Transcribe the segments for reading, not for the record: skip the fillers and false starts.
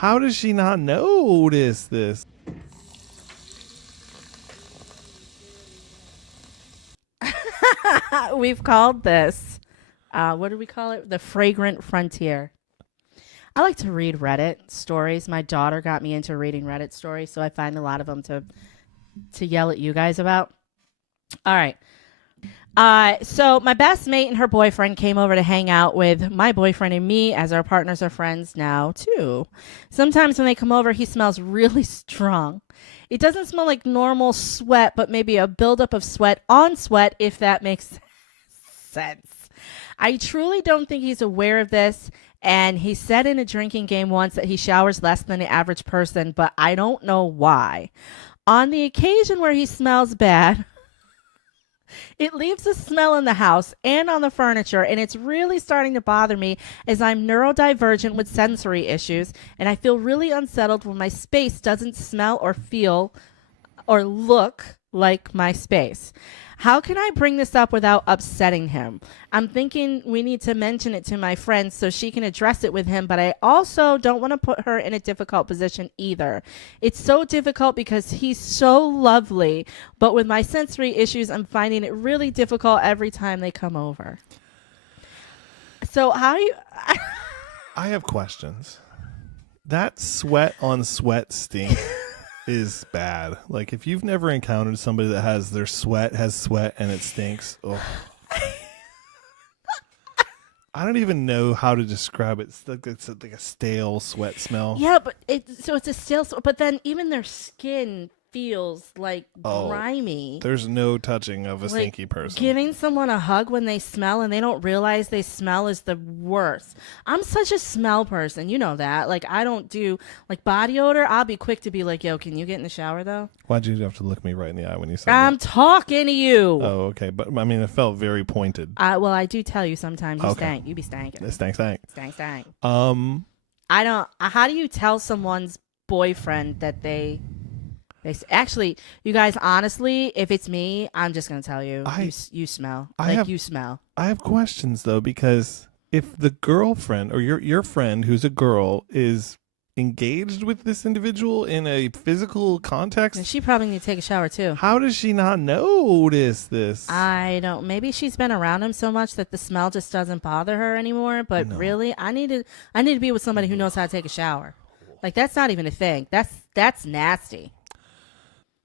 How does she not notice this? We've called this, what do we call it? The Fragrant Frontier. I like to read Reddit stories. My daughter got me into reading Reddit stories, so I find a lot of them to yell at you guys about. All right. So my best mate and her boyfriend came over to hang out with my boyfriend and me, as our partners are friends now too. Sometimes when they come over, he smells really strong. It doesn't smell like normal sweat, but maybe a buildup of sweat on sweat, if that makes sense. I truly don't think he's aware of this. And he said in a drinking game once that he showers less than the average person, but I don't know why. On the occasion where he smells bad, it leaves a smell in the house and on the furniture, and it's really starting to bother me as I'm neurodivergent with sensory issues, and I feel really unsettled when my space doesn't smell or feel or look like my space. How can I bring this up without upsetting him? I'm thinking we need to mention it to my friends so she can address it with him, but I also don't want to put her in a difficult position either. It's so difficult because he's so lovely, but with my sensory issues, I'm finding it really difficult every time they come over. So how do you... I have questions. That sweat on sweat stink is bad. Like, if you've never encountered somebody that has their sweat and it stinks, oh. I don't even know how to describe it. It's like a stale sweat smell. Yeah, but it's a stale, but then even their skin feels like grimy. There's no touching of a like, stinky person. Giving someone a hug when they smell and they don't realize they smell is the worst. I'm such a smell person. You know that. Like, I don't do like body odor. I'll be quick to be like, yo, can you get in the shower though? Why'd you have to look me right in the eye when you said I'm that? talking to you. Oh, okay. But I mean, it felt very pointed. Well, I do tell you sometimes you Okay. stank. You be stanking. Stank. Stank. I don't. How do you tell someone's boyfriend that they actually, you guys, honestly, if it's me, I'm just gonna tell you, you smell. You smell. I have questions though, because if the girlfriend or your friend who's a girl is engaged with this individual in a physical context, And she probably need to take a shower too. how does she not notice this? I don't. Maybe she's been around him so much that the smell just doesn't bother her anymore. But really, I need to be with somebody who knows how to take a shower. Like, that's not even a thing. That's nasty.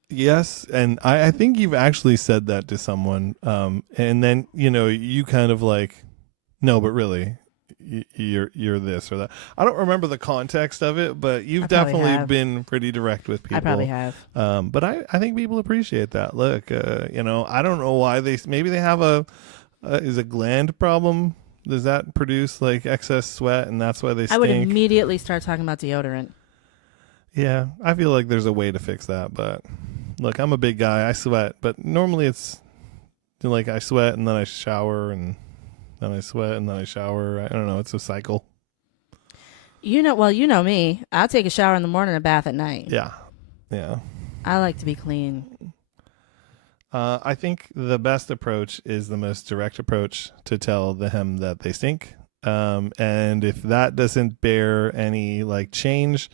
Yes, and I think you've actually said that to someone, and then you kind of like, no, but really, you're this or that. I don't remember the context of it, but you've definitely been pretty direct with people. I probably have. But I think people appreciate that. Look, I don't know why maybe they have is a gland problem. Does that produce like excess sweat, and that's why they stink? I would immediately start talking about deodorant. Yeah, I feel like there's a way to fix that, but look, I'm a big guy. I sweat, but normally it's like I sweat and then I shower and then I sweat and then I shower. I don't know. It's a cycle. You know me. I'll take a shower in the morning and a bath at night. Yeah. I like to be clean. I think the best approach is the most direct approach to tell them that they stink. And if that doesn't bear any like change,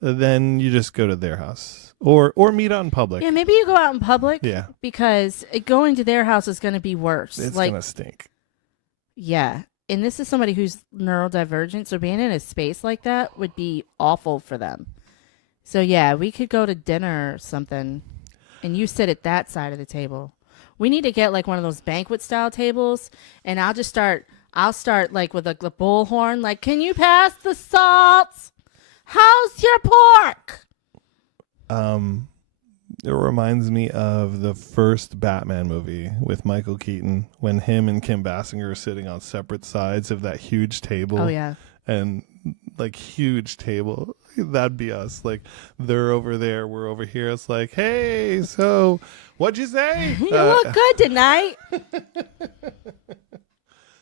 then you just go to their house or meet out in public. Yeah, maybe you go out in public. Yeah. Because going to their house is going to be worse. It's going to stink. Yeah. And this is somebody who's neurodivergent, so being in a space like that would be awful for them. So, yeah, we could go to dinner or something, and you sit at that side of the table. We need to get, like, one of those banquet-style tables, and I'll start, like, with a bullhorn, like, can you pass the salt? How's your pork? It reminds me of the first Batman movie with Michael Keaton when him and Kim Basinger are sitting on separate sides of that huge table. Oh, yeah. And like huge table. That'd be us. Like they're over there, we're over here. It's like, hey, so what'd you say? You look good tonight.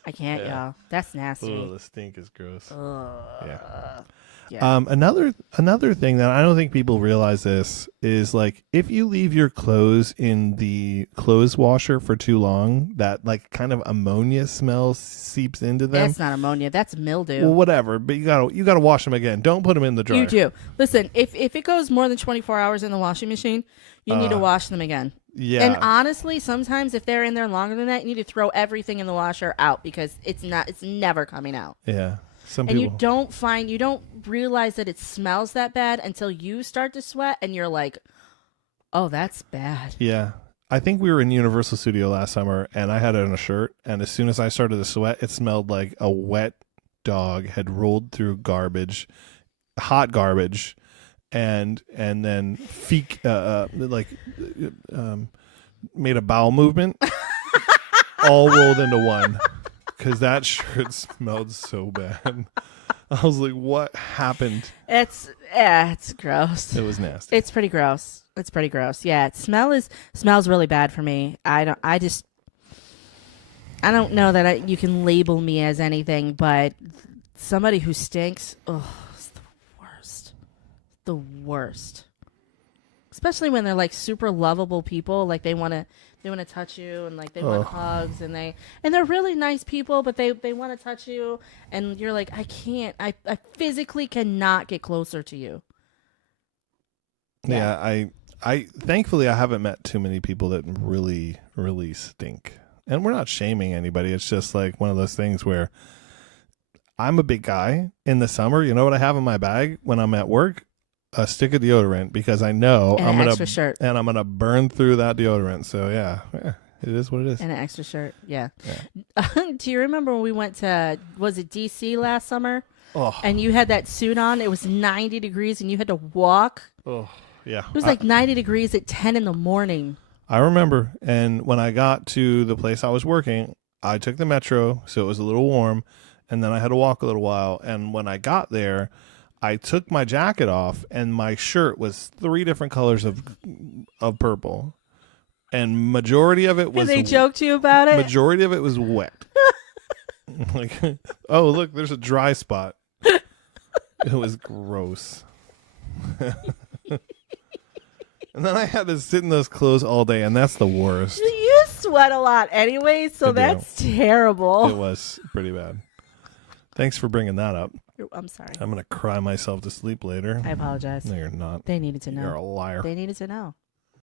I can't, y'all. That's nasty. Oh, the stink is gross. Ugh. Yeah. Yeah. Another thing that I don't think people realize this is like if you leave your clothes in the clothes washer for too long, that like kind of ammonia smell seeps into them. That's not ammonia. That's mildew. Well, whatever, but you gotta wash them again. Don't put them in the dryer. You do. Listen, if it goes more than 24 hours in the washing machine, you need to wash them again. Yeah. And honestly, sometimes if they're in there longer than that, you need to throw everything in the washer out because it's never coming out. Yeah. Some And people you don't realize that it smells that bad until you start to sweat and you're like, oh, that's bad. Yeah. I think we were in Universal Studio last summer and I had it on a shirt, and as soon as I started to sweat, it smelled like a wet dog had rolled through garbage, hot garbage, and then made a bowel movement all rolled into one. Because that shirt smelled so bad. I was like, what happened? It's gross. It was nasty. It's pretty gross. Yeah, smells really bad for me. I don't know that you can label me as anything, but somebody who stinks, it's the worst. The worst. Especially when they're like super lovable people, like they want to touch you and like they want hugs and they're really nice people, but they want to touch you and you're like, I can't. I physically cannot get closer to you. Yeah, I thankfully I haven't met too many people that really, really stink. And we're not shaming anybody. It's just like one of those things where I'm a big guy in the summer. You know what I have in my bag when I'm at work? A stick of deodorant, because I know And I'm an extra shirt. and I'm gonna burn through that deodorant. So yeah, it is what it is. And an extra shirt. Yeah. Do you remember when we went to, was it DC last summer? Oh, And you had that suit on. It was 90 degrees and you had to walk. oh, yeah. It was like 90 degrees at 10 in the morning. I remember. And when I got to the place I was working, I took the metro, so it was a little warm, and then I had to walk a little while. And when I got there, I took my jacket off, and my shirt was 3 different colors of purple, and majority of it was. Did they joke to you about it? Majority of it was wet. Like, oh look, there's a dry spot. It was gross. And then I had to sit in those clothes all day, and that's the worst. You sweat a lot anyway, so I do. that's terrible. It was pretty bad. Thanks for bringing that up. I'm sorry. I'm going to cry myself to sleep later. I apologize. No, you're not. They needed to know. You're a liar. They needed to know.